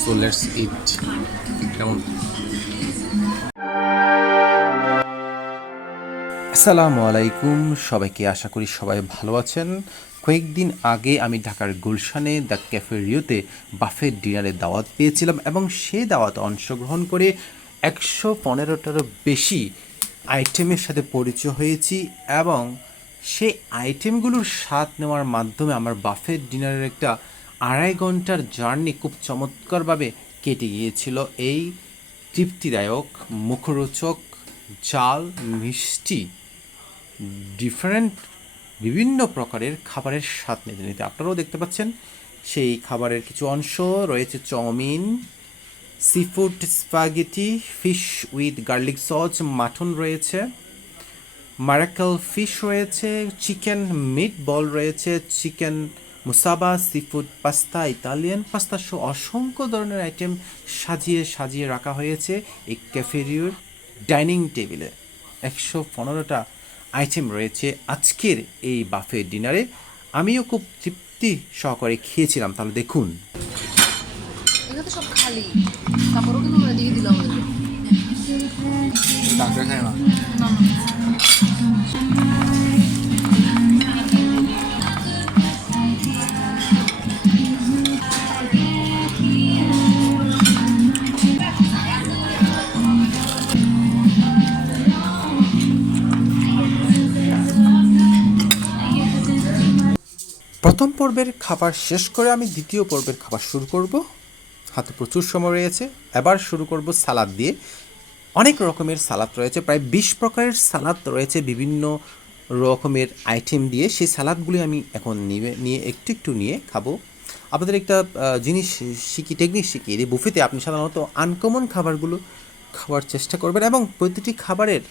So let's eat. কেমন? আসসালামু আলাইকুম সবাইকে, আশা করি সবাই ভালো আছেন। কয়েকদিন আগে আমি ঢাকার গুলশানে দ্য ক্যাফে রিওতে বাফেট ডিনারে দাওয়াত পেয়েছিলাম এবং সেই দাওয়াতে অংশগ্রহণ করে 115টারও বেশি আইটেমের সাথে পরিচয় হয়েছি এবং সেই আইটেমগুলোর স্বাদ নেওয়ার মাধ্যমে আমার বাফেট ডিনারের একটা 2.5 ঘন্টার জার্নি খুব চমৎকারভাবে কেটে গিয়েছিল। এই তৃপ্তিদায়ক, মুখরোচক, ঝাল, মিষ্টি, ডিফারেন্ট বিভিন্ন প্রকারের খাবারের স্বাদ নিতে নিতে আপনারাও দেখতে পাচ্ছেন সেই খাবারের কিছু অংশ রয়েছে। Chowmein, seafood spaghetti, fish with garlic sauce, mutton রয়েছে, মারাকাল ফিশ রয়েছে, চিকেন মিট বল রয়েছে, চিকেন মুসাবা, সিফুড পাস্তা, ইতালিয়ান পাস্তা সহ অসংখ্য ধরনের আইটেম সাজিয়ে সাজিয়ে রাখা হয়েছে এই ক্যাফেরিওর ডাইনিং টেবিলে। 115টা আইটেম রয়েছে আজকের এই বাফে ডিনারে। আমিও খুব তৃপ্তি সহকারে খেয়েছিলাম। তাহলে দেখুন। এগুলো তো সব খালি, তারপরও কিন্তু ওরা দিয়ে দিল আমাদের। ডাক্তার খায় না। প্রথম পর্বের খাবার শেষ করে আমি দ্বিতীয় পর্বের খাবার শুরু করব। হাতে প্রচুর সময় রয়েছে। এবার শুরু করব সালাদ দিয়ে। অনেক রকমের সালাদ রয়েছে, প্রায় 20 প্রকারের সালাদ রয়েছে বিভিন্ন রকমের আইটেম দিয়ে। সেই সালাদগুলি আমি এখন নিয়ে একটু একটু নিয়ে খাবো। আপনাদের একটা জিনিস টেকনিক শিখিয়ে দিই। বুফেতে আপনি সাধারণত আনকমন খাবারগুলো খাওয়ার চেষ্টা করবেন এবং প্রতিটি খাবারের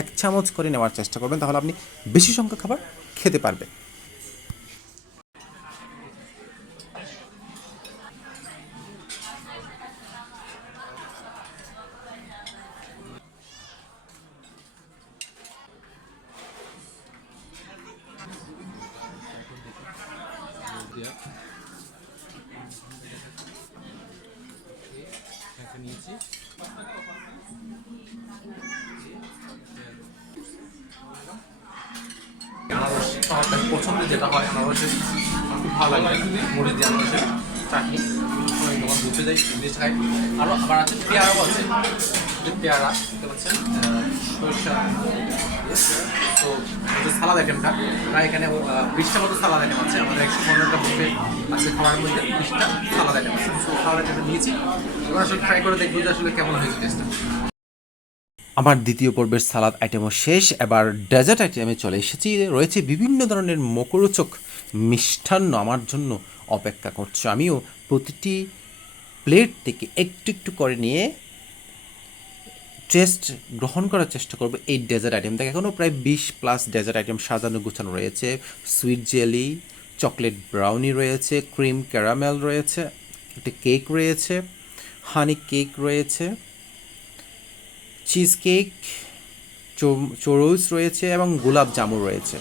1 চামচ করে নেওয়ার চেষ্টা করবেন, তাহলে আপনি বেশি সংখ্যক খাবার খেতে পারবেন। নিয়েছি আনারস আমার কাছে পছন্দ যেটা হয় আনারসের, খুব ভালো লাগে মরিচ দিয়ে আনারসের চাটনি। তোমার বুঝে যাই জিনিস খাই। আরও আবার আছে পেয়ারাও আছে, পেয়ারা দেখতে পাচ্ছেন, সরিষা। তো যে সালাদ আইটেমটা প্রায় এখানে 20টা মতো সালাদ আইটেম আছে। আমাদের 115টা বুফে আছে, খাবারের মধ্যে 20টা সালাদ আইটেম আছে। সালাদ আইটেম নিয়েছি, এবার আসলে ট্রাই করে দেখবো যে আসলে কেমন হয়েছে টেস্টটা। আমার দ্বিতীয় পর্বের সালাদ আইটেমও শেষ। এবার ডেজার্ট আইটেমে চলে এসেছি। রয়েছে বিভিন্ন ধরনের মুখরোচক মিষ্টান্ন আমার জন্য অপেক্ষা করছে। আমিও প্রতিটি প্লেট থেকে একটু একটু করে নিয়ে টেস্ট গ্রহণ করার চেষ্টা করব এই ডেজার্ট আইটেম থেকে। এখনও প্রায় 20+ ডেজার্ট আইটেম সাজানো গুছানো রয়েছে। সুইট জেলি, চকলেট ব্রাউনি রয়েছে, ক্রিম ক্যারামেল রয়েছে, একটা কেক রয়েছে, হানি কেক রয়েছে, চিজ কেক, চোরোস রয়েছে এবং গোলাপ জামুন রয়েছে।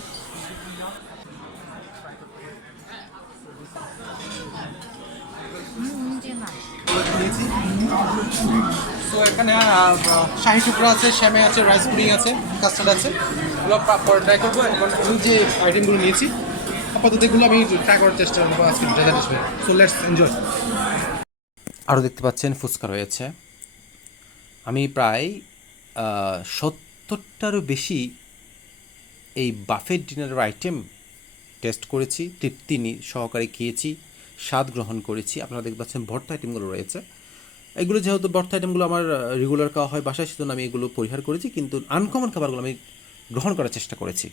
তো এখানে শাহি টুকরা আছে, শ্যামে আছে, রাইস পুডিং আছে, কাস্টার্ড আছে। এগুলো পরে ট্রাই করবো। এখন আমি যে আইটেমগুলো নিয়েছি আপাতত এগুলো আমি ট্রাই করার চেষ্টা করবো আজকে ডেজার্ট হিসেবে। So let's enjoy. আরও দেখতে পাচ্ছেন ফুচকা রয়েছে। আমি প্রায় 70টারও বেশি এই বাফেট ডিনারের আইটেম টেস্ট করেছি, তৃপ্তি সহকারে খেয়েছি, স্বাদ গ্রহণ করেছি। আপনারা দেখতে পাচ্ছেন ভর্তা আইটেমগুলো রয়েছে। এগুলো যেহেতু ভর্তা আইটেমগুলো আমার রেগুলার খাওয়া হয় বাসায়, সেজন্য আমি এগুলো পরিহার করেছি, কিন্তু আনকমন খাবারগুলো আমি গ্রহণ করার চেষ্টা করেছি।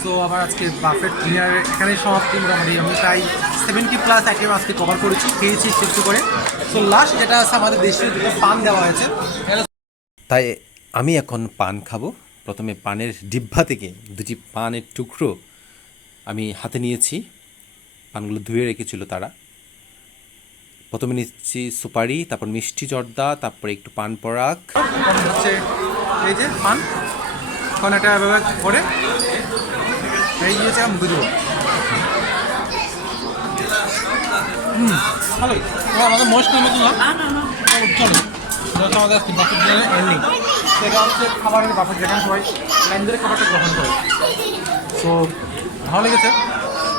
সো আবার আজকে বাফেট ডিনার এখানে সমাপ্তি। মোটামুটি আমি প্রায় 70+ আইটেম আজকে কভার করেছি, খেয়েছি একটু করে। সো লাস্ট যেটা আছে আমাদের দেশীয় যেটা পান দেওয়া হয়েছে, তাই আমি এখন পান খাবো। প্রথমে পানের ডিব্বা থেকে 2টি পানের টুকরো আমি হাতে নিয়েছি। পানগুলো ধুয়ে রেখেছিল তারা। প্রথমে নিচ্ছি সুপারি, তারপর মিষ্টি জর্দা, তারপরে একটু পান পরাগ, হচ্ছে এই যে পান। এখন এটা করে এই দিয়েছে মুখে দেবো। ভালোই আমাদের মহেশখালীর মতো না চলে যেহেতু আমাদের আজকে বাফেট ডিনারে এন্ডিং সেটা হচ্ছে খাবারের বাফেট যেখানে সবাই লাইন ধরে খাবারটা গ্রহণ করে। তো ভালো লেগেছে,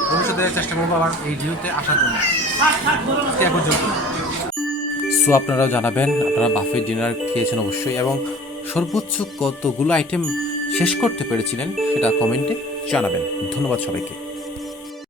ভবিষ্যতে চেষ্টা করবো আবার এই ভিউতে আসার জন্য। আজকে এ পর্যন্ত। সো আপনারাও জানাবেন আপনারা বাফেট ডিনার খেয়েছেন অবশ্যই, এবং সর্বোচ্চ কতগুলো আইটেম শেষ করতে পেরেছিলেন সেটা কমেন্টে জানাবেন। ধন্যবাদ সবাইকে।